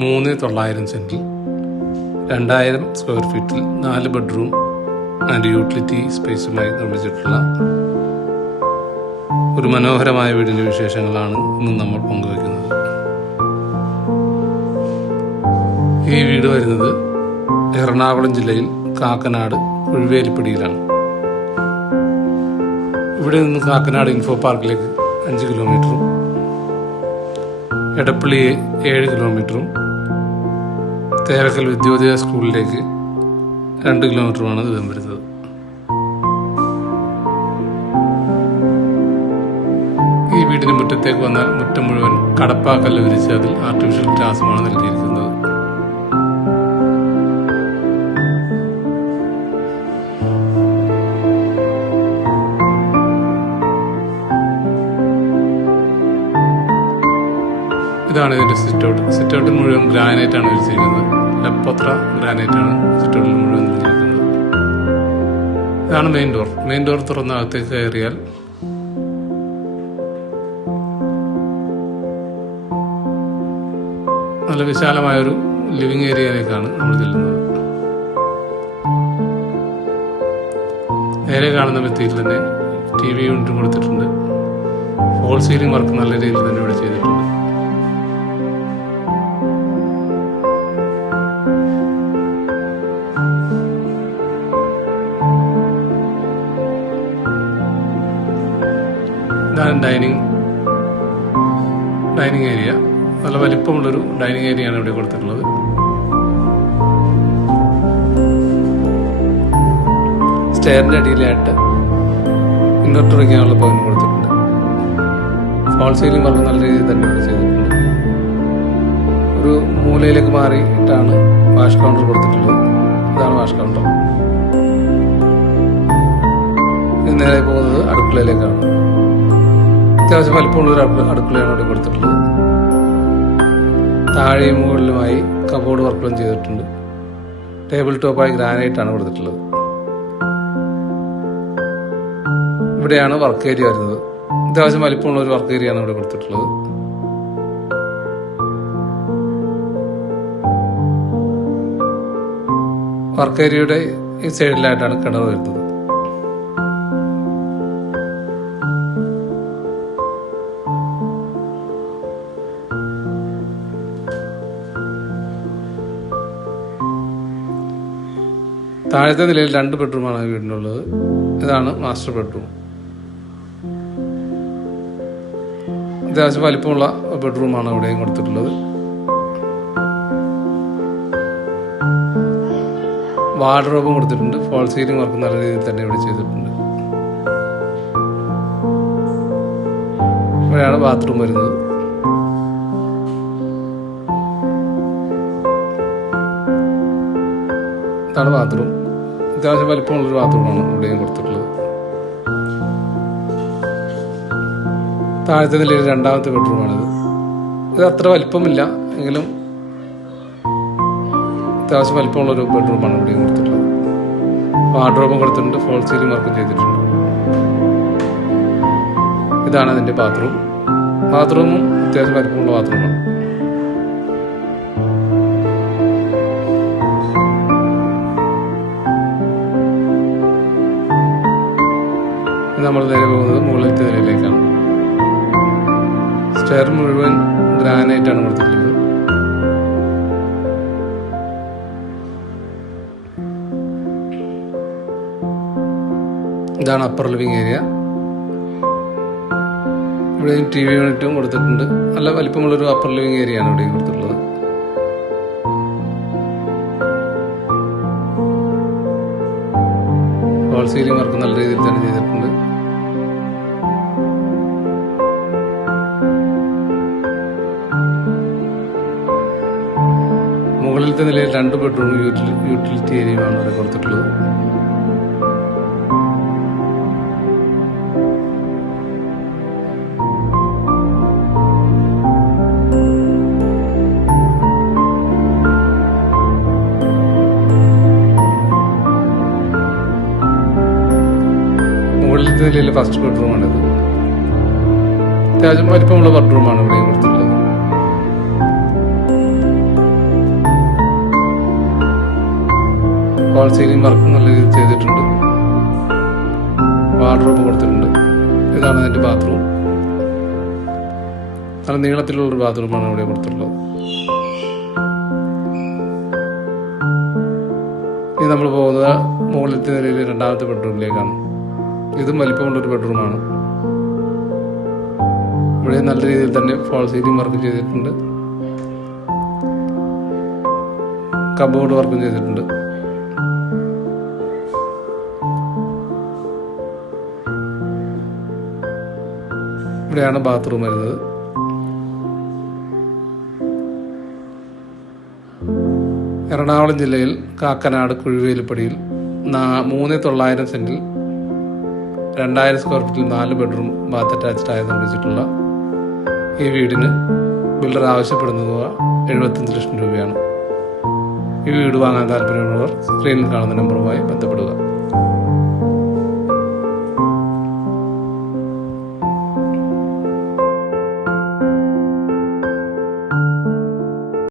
3,900 സെൻറ്റിൽ 2,000 square ഫീറ്റിൽ 4 bedroom and utility സ്പേസുമായി നിർമ്മിച്ചിട്ടുള്ള ഒരു മനോഹരമായ വീടിൻ്റെ വിശേഷങ്ങളാണ് ഇന്ന് നമ്മൾ പങ്കുവയ്ക്കുന്നത്. ഈ വീട് വരുന്നത് എറണാകുളം ജില്ലയിൽ കാക്കനാട് കുഴുവേലിപ്പടിയിലാണ്. ഇവിടെ നിന്ന് കാക്കനാട് ഇൻഫോ പാർക്കിലേക്ക് 5 കിലോമീറ്ററും എടപ്പള്ളി 7 കിലോമീറ്ററും തേരക്കൽ വിദ്യോദയ സ്കൂളിലേക്ക് 2 കിലോമീറ്ററുമാണ് ദൂരം വരുന്നത്. ഈ വീടിന് മുറ്റത്തേക്ക് വന്നാൽ മുറ്റം മുഴുവൻ കടപ്പാക്കല്ല് വിരിച്ച് അതിൽ ആർട്ടിഫിഷ്യൽ ഗ്രാസുമാണ് നൽകിയിരിക്കുന്നത്. ഇതാണ് ഇതിൻ്റെ സിറ്റൗട്ടിൽ മുഴുവൻ ഗ്രാനൈറ്റാണ് വിരിച്ചിരിക്കുന്നത്. ലപ്പത്ര ഗ്രാനൈറ്റാണ് സിറ്റൗട്ടിൽ മുഴുവൻ വിരിച്ചിരിക്കുന്നത്. ഇതാണ് മെയിൻ ഡോർ തുറന്ന അകത്തേക്ക് കയറിയാൽ നല്ല വിശാലമായൊരു ലിവിങ് ഏരിയയിലേക്കാണ് നമ്മൾ ചെല്ലുന്നത്. നേരെ കാണുന്ന ഭിത്തിയിൽ തന്നെ TV യൂണിറ്റ് കൊടുത്തിട്ടുണ്ട്. ഫോൾ സീലിംഗ് വർക്ക് നല്ല രീതിയിൽ തന്നെ ഇവിടെ ചെയ്തിട്ടുണ്ട്. ഇതാണ് ഡൈനിങ് ഏരിയ. നല്ല വലിപ്പമുള്ളൊരു ഡൈനിങ് ഏരിയയാണ് ഇവിടെ കൊടുത്തിട്ടുള്ളത്. സ്റ്റെയറിന്റെ അടിയിലായിട്ട് ഇൻവെർട്ടർ വയ്ക്കാനുള്ള പോയിന്റ് കൊടുത്തിട്ടുണ്ട്. ഫോൾ സീലിംഗ് വർക്ക് നല്ല രീതിയിൽ തന്നെ ഇവിടെ ചെയ്തിട്ടുണ്ട്. ഒരു മൂലയിലേക്ക് മാറിയിട്ടാണ് വാഷ് കൗണ്ടർ കൊടുത്തിട്ടുള്ളത്. ഇതാണ് വാഷ് കൗണ്ടർ. നേരെ പോകുന്നത് അടുക്കളയിലേക്കാണ്. അത്യാവശ്യം വലിപ്പമുള്ളൊരു അടുക്കളയാണ് ഇവിടെ കൊടുത്തിട്ടുള്ളത്. താഴെയും മുകളിലുമായി കബോർഡ് വർക്കുകളും ചെയ്തിട്ടുണ്ട്. ടേബിൾ ടോപ്പായി ഗ്രാനൈറ്റാണ് കൊടുത്തിട്ടുള്ളത്. ഇവിടെയാണ് വർക്ക് ഏരിയ വരുന്നത്. അത്യാവശ്യം വലിപ്പമുള്ള ഒരു വർക്ക് ഏരിയയാണ് ഇവിടെ കൊടുത്തിട്ടുള്ളത്. വർക്ക് ഏരിയയുടെ ഈ സൈഡിലായിട്ടാണ് കിണർ വരുന്നത്. താഴത്തെ നിലയിൽ 2 ബെഡ്റൂമാണ് വീടിനുള്ളത്. ഇതാണ് മാസ്റ്റർ ബെഡ്റൂം. അത്യാവശ്യം വലിപ്പമുള്ള ബെഡ്റൂമാണ് ഇവിടെയും കൊടുത്തിട്ടുള്ളത്. വാർഡ്രോബും കൊടുത്തിട്ടുണ്ട്. ഫോൾ സീലിംഗ് വർക്ക് നല്ല രീതിയിൽ തന്നെ ഇവിടെ ചെയ്തിട്ടുണ്ട്. ഇവിടെയാണ് ബാത്റൂം വരുന്നത്. ഇതാണ് ബാത്റൂം. അത്യാവശ്യം വലിപ്പമുള്ളൊരു ബാത്റൂമാണ് ഇവിടെയും കൊടുത്തിട്ടുള്ളത്. താഴത്തെ നിലയിൽ 2ാമത്തെ ബെഡ്റൂമാണിത്. ഇത് അത്ര വലിപ്പമില്ല എങ്കിലും അത്യാവശ്യം വലിപ്പമുള്ളൊരു ബെഡ്റൂമാണ് ഇവിടെയും കൊടുത്തിട്ടുള്ളത്. വാർഡ്രോബും കൊടുത്തിട്ടുണ്ട്. ഫോൾ സീലിംഗ് വർക്കും ചെയ്തിട്ടുണ്ട്. ഇതാണ് അതിൻ്റെ ബാത്റൂമും അത്യാവശ്യം വലിപ്പമുള്ള ബാത്റൂമാണ്. നമ്മൾ നേരെ പോകുന്നത് മുകളിലത്തെ നിലയിലേക്കാണ്. സ്റ്റെയർ മുഴുവൻ ഗ്രാനൈറ്റാണ് കൊടുത്തിട്ടുള്ളത്. ഇതാണ് അപ്പർ ലിവിങ് ഏരിയ. ഇവിടെയും TV യൂണിറ്റും കൊടുത്തിട്ടുണ്ട്. നല്ല വലിപ്പമുള്ളൊരു അപ്പർ ലിവിങ് ഏരിയ ആണ് ഇവിടെയും കൊടുത്തിട്ടുള്ളത്. ഫോൾ സീലിംഗ് വർക്ക് നല്ല രീതിയിൽ തന്നെ ചെയ്തിട്ടുണ്ട്. മുകളിലത്തെ നിലയിൽ 2 ബെഡ്റൂം യൂട്ടിലിറ്റി ഏരിയയുമാണ് ഇവിടെ കൊടുത്തിട്ടുള്ളത്. മുകളിലത്തെ നിലയിലെ ഫസ്റ്റ് ബെഡ്റൂമാണിത്. അത്യാവശ്യം വലിപ്പമുള്ള ബെഡ്റൂമാണ് ഇവിടെയും കൊടുത്തിട്ടുള്ളത്. ഫാൾ സീലിംഗ് വർക്കും നല്ല രീതിയിൽ ചെയ്തിട്ടുണ്ട്. വാർഡ്രോബ് കൊടുത്തിട്ടുണ്ട്. ഇതാണ് അതിൻ്റെ ബാത്റൂം. നല്ല നീളത്തിലുള്ളൊരു ബാത്റൂമാണ് ഇവിടെ കൊടുത്തിട്ടുള്ളത്. ഇനി നമ്മൾ പോകുന്നത് മുകളിലത്തെ നിലയിൽ രണ്ടാമത്തെ ബെഡ്റൂമിലേക്കാണ്. ഇതും വലിപ്പമുള്ളൊരു ബെഡ്റൂമാണ്. ഇവിടെ നല്ല രീതിയിൽ തന്നെ ഫാൾ സീലിംഗ് വർക്ക് ചെയ്തിട്ടുണ്ട്. കബോർഡ് വർക്കും ചെയ്തിട്ടുണ്ട്. ഇവിടെയാണ് ബാത്റൂം വരുന്നത്. എറണാകുളം ജില്ലയിൽ കാക്കനാട് കുഴുവേലിപ്പടിയിൽ 3,900 സെന്റിൽ 2000 സ്ക്വയർ ഫീറ്റിൽ 4 ബെഡ്റൂം ബാത്ത് അറ്റാച്ച്ഡ് ആയി നിർമ്മിച്ചിട്ടുള്ള ഈ വീടിന് ബിൽഡർ ആവശ്യപ്പെടുന്നത് 75 ലക്ഷം രൂപയാണ്. ഈ വീട് വാങ്ങാൻ താല്പര്യമുള്ളവർ സ്ക്രീനിൽ കാണുന്ന നമ്പറുമായി ബന്ധപ്പെടുക.